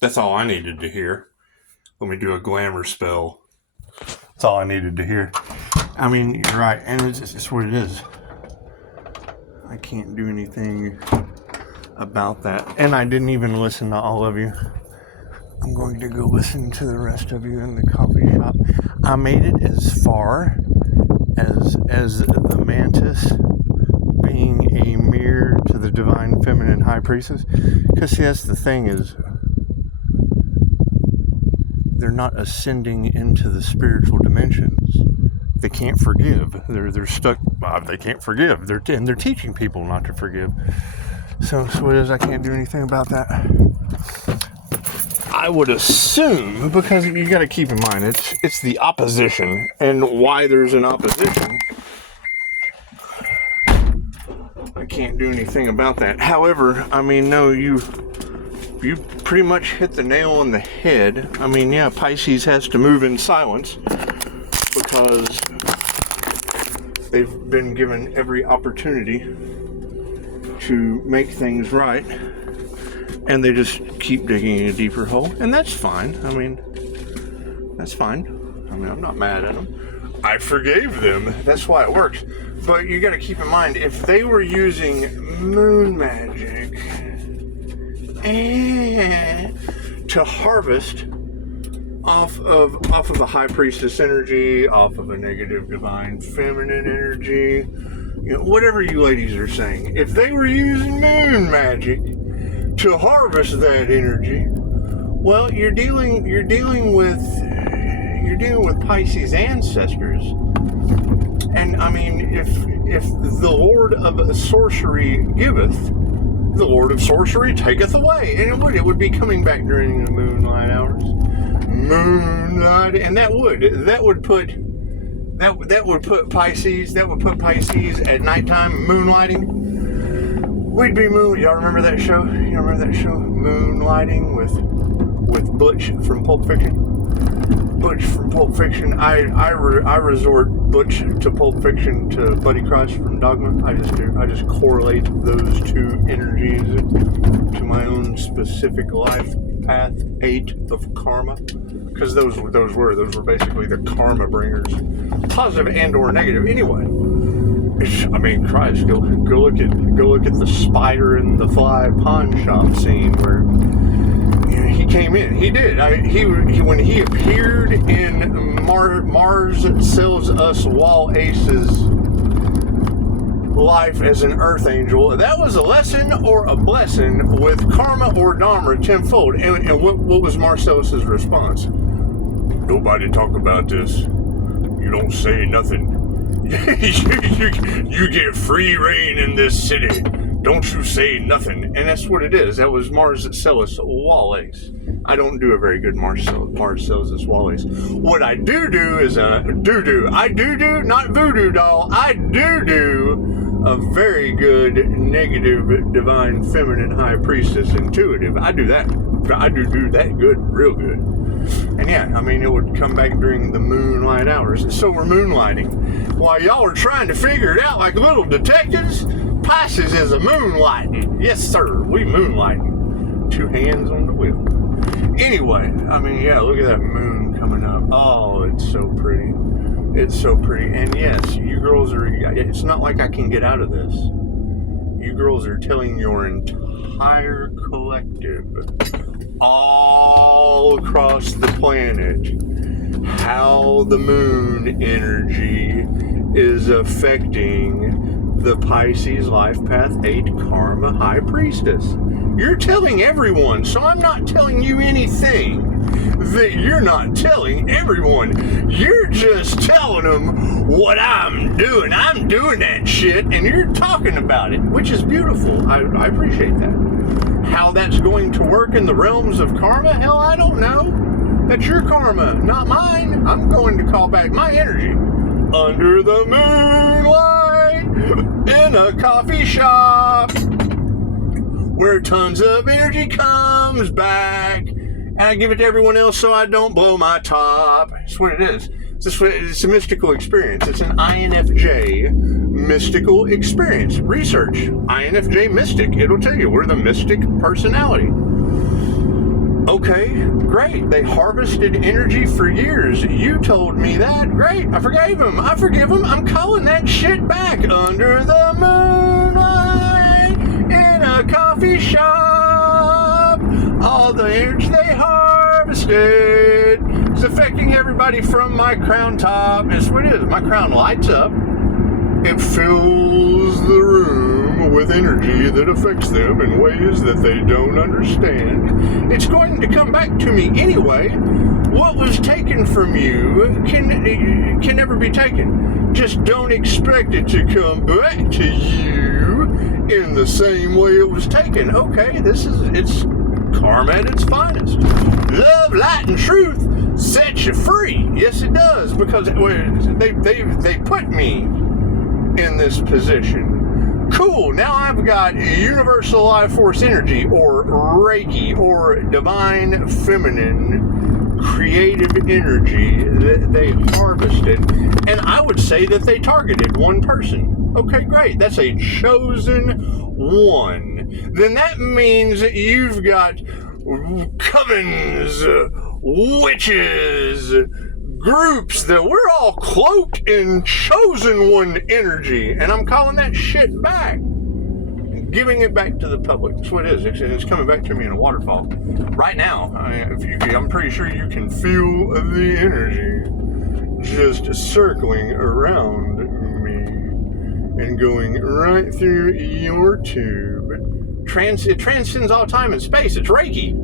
That's all I needed to hear. Let me do a glamour spell. That's all I needed to hear. I mean, you're right, and it's what it is. I can't do anything about that. And I didn't even listen to all of you. I'm going to go listen to the rest of you in the coffee shop. I made it as far as the mantis being a mirror to the divine feminine high priestess. Because see, that's the thing is, they're not ascending into the spiritual dimensions. They can't forgive. They're stuck. They can't forgive. They're teaching people not to forgive. So it is. I can't do anything about that. I would assume, because you got to keep in mind, it's the opposition, and why there's an opposition, I can't do anything about that. However, I mean, no, you pretty much hit the nail on the head. I mean, yeah, Pisces has to move in silence because they've been given every opportunity to make things right, and they just keep digging a deeper hole, and that's fine. I mean, that's fine. I mean, I'm not mad at them. I forgave them. That's why it works. But you got to keep in mind, if they were using moon magic to harvest off of a high priestess energy, off of a negative divine feminine energy, you know, whatever you ladies are saying, if they were using moon magic to harvest that energy, well, you're dealing with Pisces ancestors. And I mean, if the Lord of Sorcery giveth, the Lord of Sorcery taketh away, and it would be coming back during the moonlight hours. Moonlight, and that would put Pisces at nighttime moonlighting. We'd be y'all remember that show? You remember that show, Moonlighting, with Butch from Pulp Fiction? Butch from Pulp Fiction. I resort Butch to Pulp Fiction to Buddy Cross from Dogma. I just do. I just correlate those two energies to my own specific life path 8 of karma, because those were basically the karma bringers, positive and or negative. Anyway, I mean, Christ, go look at the spider and the fly pawn shop scene where he came in. He did. When he appeared in Mars Sells Us Wallace's life as an earth angel, that was a lesson or a blessing with karma or dharma tenfold. And what was Marcellus's response? Nobody talk about this. You don't say nothing. you get free reign in this city. Don't you say nothing. And that's what it is. That was Marcellus Wallace. I don't do a very good Marcellus Wallace. What I do is do. I do, not voodoo doll. I do a very good negative divine feminine high priestess intuitive. I do that. I do that good, real good. And yeah, I mean, it would come back during the moonlight hours. And so we're moonlighting. While y'all are trying to figure it out like little detectives, Pisces is a moonlighting. Yes, sir, we moonlighting. 2 hands on the wheel. Anyway, I mean, yeah, look at that moon coming up. Oh, it's so pretty. It's so pretty. And yes, you girls are, it's not like I can get out of this. You girls are telling your entire collective all across the planet how the moon energy is affecting the Pisces Life Path 8 Karma High Priestess. You're telling everyone, so I'm not telling you anything that you're not telling everyone. You're just telling them what I'm doing. I'm doing that shit, and you're talking about it, which is beautiful. I appreciate that. How that's going to work in the realms of karma? Hell, I don't know. That's your karma, not mine. I'm going to call back my energy. Under the moonlight, in a coffee shop, where tons of energy comes back, and I give it to everyone else so I don't blow my top. That's what it is. It's a mystical experience. It's an INFJ mystical experience. Research INFJ mystic. It'll tell you we're the mystic personality. Okay, great. They harvested energy for years. You told me that. Great. I forgave them. I forgive them. I'm calling that shit back. Under the moonlight in a coffee shop. All the energy they harvested is affecting everybody from my crown top. That's what it is. My crown lights up. It fills the room with energy that affects them in ways that they don't understand. It's going to come back to me anyway. What was taken from you can never be taken. Just don't expect it to come back to you in the same way it was taken. Okay, it's karma at its finest. Love, light, and truth sets you free. Yes, it does, because they put me in this position. Cool, now I've got universal life force energy, or Reiki, or divine feminine creative energy that they harvested, and I would say that they targeted one person. Okay, great, that's a chosen one. Then that means that you've got covens, witches, groups that we're all cloaked in chosen one energy, and I'm calling that shit back, giving it back to the public. That's what it is. It's coming back to me in a waterfall right now. I'm pretty sure you can feel the energy just circling around me and going right through your tube. It transcends all time and space. It's Reiki.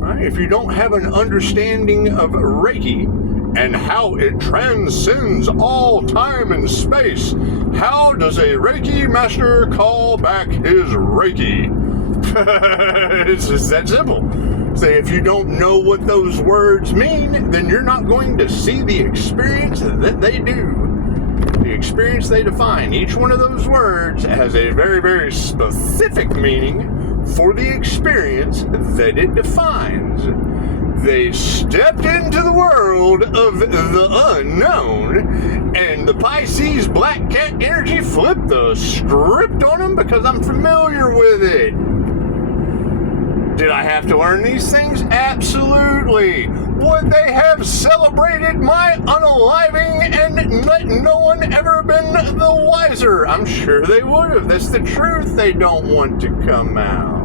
Right? If you don't have an understanding of Reiki and how it transcends all time and space, how does a Reiki master call back his Reiki? It's just that simple. Say, if you don't know what those words mean, then you're not going to see the experience that they do. The experience they define. Each one of those words has a very, very specific meaning for the experience that it defines. They stepped into the world of the unknown, and the Pisces black cat energy flipped the script on them because I'm familiar with it. Did I have to learn these things? Absolutely. Would they have celebrated my unaliving and let no one ever been the wiser? I'm sure they would have. That's the truth they don't want to come out.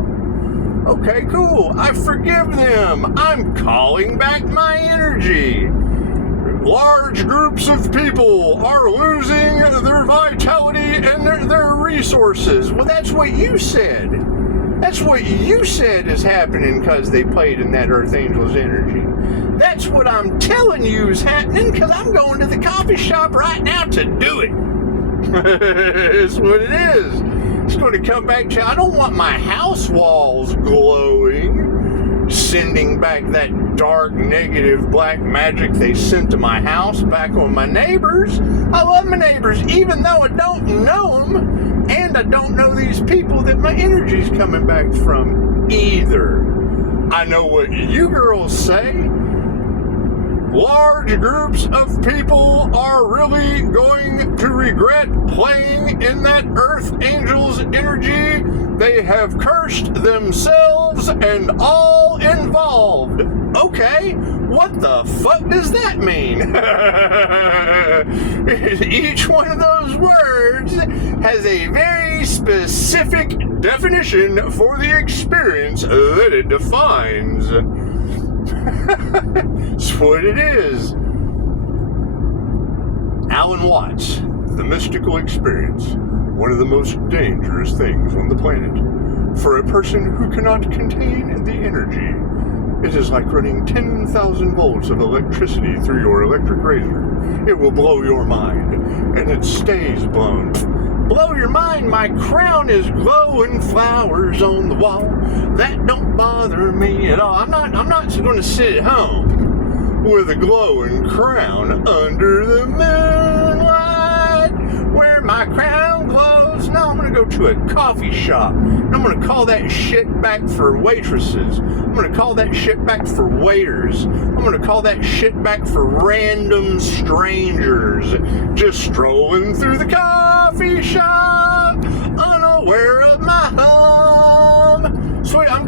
Okay, cool. I forgive them. I'm calling back my energy. Large groups of people are losing their vitality and their resources. Well, that's what you said. That's what you said is happening because they played in that Earth Angel's energy. That's what I'm telling you is happening because I'm going to the coffee shop right now to do it. It's what it is. It's going to come back to, I don't want my house walls glowing, sending back that dark, negative, black magic they sent to my house back on my neighbors. I love my neighbors, even though I don't know them, and I don't know these people that my energy's coming back from either. I know what you girls say. Large groups of people are really going to regret playing in that Earth Angel's energy. They have cursed themselves and all involved. Okay, what the fuck does that mean? Each one of those words has a very specific definition for the experience that it defines. That's what it is. Alan Watts, the mystical experience, one of the most dangerous things on the planet. For a person who cannot contain the energy, it is like running 10,000 volts of electricity through your electric razor. It will blow your mind, and it stays blown. Blow your mind, my crown is glowing flowers on the wall. That don't bother me at all. I'm not going to sit at home with a glowing crown under the moonlight where my crown glows. No, I'm going to go to a coffee shop. And I'm going to call that shit back for waitresses. I'm going to call that shit back for waiters. I'm going to call that shit back for random strangers just strolling through the coffee shop, unaware of my home. Sweet, I'm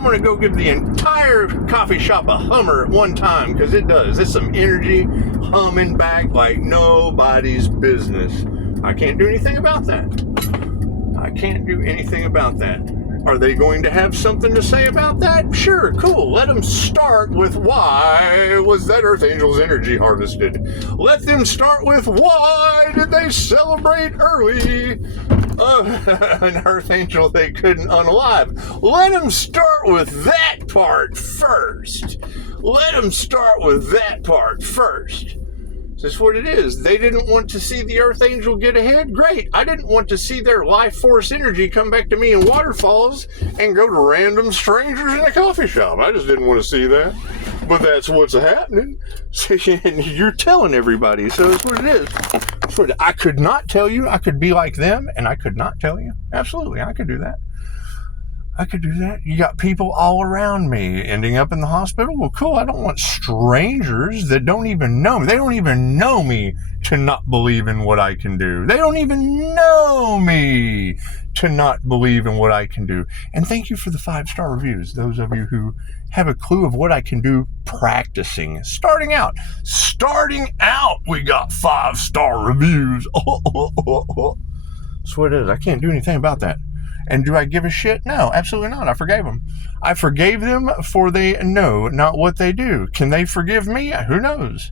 I'm going to go give the entire coffee shop a hummer at one time, because it does. It's some energy humming back like nobody's business. I can't do anything about that. I can't do anything about that. Are they going to have something to say about that? Sure, cool. Let them start with why was that Earth Angel's energy harvested? Let them start with why did they celebrate early an Earth Angel they couldn't unalive? Let them start with that part first. Let them start with that part first. That's what it is. They didn't want to see the Earth Angel get ahead. Great. I didn't want to see their life force energy come back to me in waterfalls and go to random strangers in a coffee shop. I just didn't want to see that. But that's what's happening. And you're telling everybody. So that's what it is. That's what I could not tell you. I could be like them, and I could not tell you. Absolutely. I could do that. I could do that. You got people all around me ending up in the hospital. Well, cool. I don't want strangers that don't even know me. They don't even know me to not believe in what I can do. They don't even know me to not believe in what I can do. And thank you for the 5-star reviews. Those of you who have a clue of what I can do practicing. Starting out, we got 5-star reviews. That's what it is. I can't do anything about that. And do I give a shit? No, absolutely not. I forgave them. I forgave them for they know not what they do. Can they forgive me? Who knows?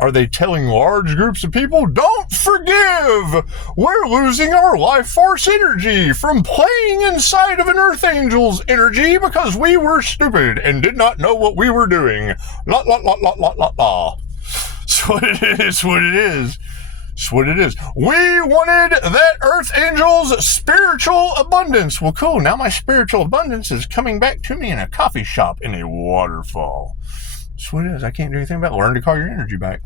Are they telling large groups of people, don't forgive? We're losing our life force energy from playing inside of an Earth Angel's energy because we were stupid and did not know what we were doing. La, la, la, la, la, la, la. That's what it is, what it is. That's what it is. We wanted that Earth Angel's spiritual abundance. Well, cool. Now my spiritual abundance is coming back to me in a coffee shop in a waterfall. That's what it is. I can't do anything about it. Learn to call your energy back.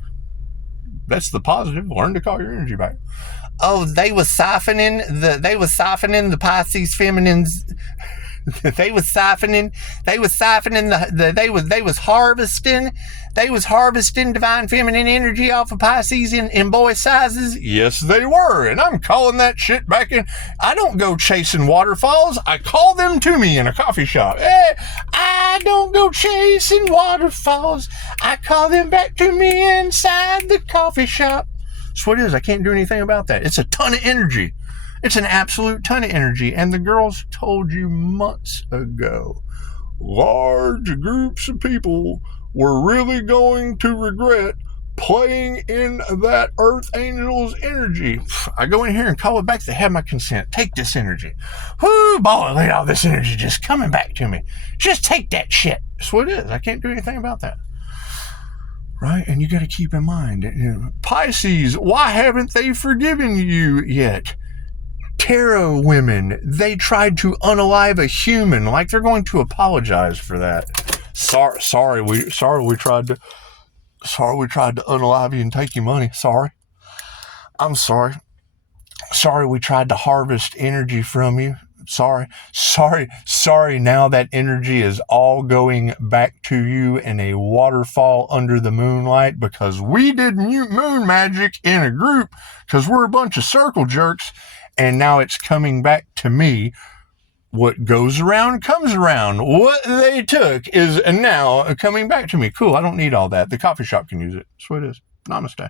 That's the positive. Learn to call your energy back. Oh, they was siphoning the Pisces feminines. They was harvesting divine feminine energy off of Pisces in boy sizes. Yes, they were. And I'm calling that shit back in. I don't go chasing waterfalls. I call them to me in a coffee shop. I don't go chasing waterfalls. I call them back to me inside the coffee shop. That's what it is. I can't do anything about that. It's a ton of energy. It's an absolute ton of energy. And the girls told you months ago, large groups of people were really going to regret playing in that Earth Angel's energy. I go in here and call it back. They have my consent. Take this energy. Whoo, boy, look at all this energy just coming back to me. Just take that shit. That's what it is. I can't do anything about that. Right? And you got to keep in mind, Pisces, why haven't they forgiven you yet? Tarot women, they tried to unalive a human, like they're going to apologize for that. Sorry we tried to unalive you and take your money. Sorry. I'm sorry. Sorry we tried to harvest energy from you. Sorry. Now that energy is all going back to you in a waterfall under the moonlight because we did moon magic in a group because we're a bunch of circle jerks. And now it's coming back to me. What goes around comes around. What they took is now coming back to me. Cool, I don't need all that. The coffee shop can use it. That's what it is. Namaste.